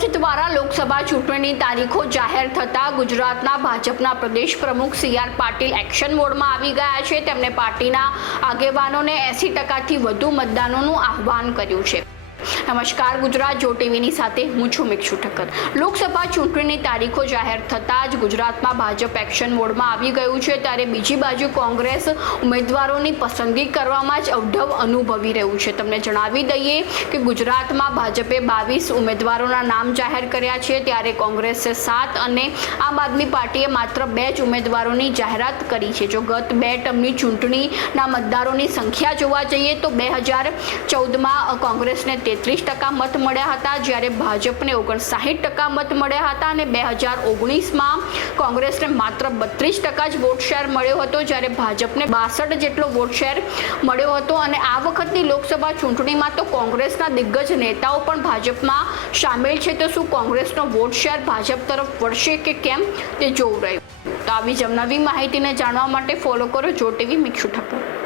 દ્વારા લોકસભા ચૂંટણીની તારીખો જાહેર થતાં ગુજરાતના ભાજપના પ્રદેશ પ્રમુખ સી આર પાટીલ એક્શન મોડમાં આવી ગયા છે. તેમણે પાર્ટીના આગેવાનોને એંસી ટકાથી વધુ મતદાનોનું આહ્વાન કર્યું છે. નમસ્કાર, ગુજરાત જો ટીવીની સાથે હું છું મિક્ષુ ઠક્કર. લોકસભા ચૂંટણીની તારીખો જાહેર થતાં જ ગુજરાતમાં ભાજપ એક્શન મોડમાં આવી ગયું છે ત્યારે બીજી બાજુ કોંગ્રેસ ઉમેદવારોની પસંદગી કરવામાં જ અવઢવ અનુભવી રહ્યું છે. તમને જણાવી દઈએ કે ગુજરાતમાં ભાજપે બાવીસ ઉમેદવારોના નામ જાહેર કર્યા છે ત્યારે કોંગ્રેસે સાત અને આમ આદમી પાર્ટીએ માત્ર બે જ ઉમેદવારોની જાહેરાત કરી છે. જો ગત બે ટર્મની ચૂંટણીના મતદારોની સંખ્યા જોવા જઈએ તો બે હજાર ચૌદમાં કોંગ્રેસને તેત્રીસ ટકા મત મળ્યા હતા. જ્યારે ભાજપને ઓગણસાઠ ટકા મત મળ્યા હતા અને બે હજાર ઓગણીસમાં કોંગ્રેસને માત્ર બત્રીસ ટકા જ વોટ શેર મળ્યો હતો. જ્યારે ભાજપને બાસઠ જેટલો વોટ શેર મળ્યો હતો અને આ વખતની લોકસભા ચૂંટણીમાં તો કોંગ્રેસના દિગ્ગજ નેતાઓ પણ ભાજપમાં સામેલ છે. તો શું કોંગ્રેસનો વોટ શેર ભાજપ તરફ વળશે કે કેમ તે જોવું રહ્યું. તો આવી જ નવી માહિતીને જાણવા માટે ફોલો કરો જો ટીવી મિક્ષુ ઠક્કર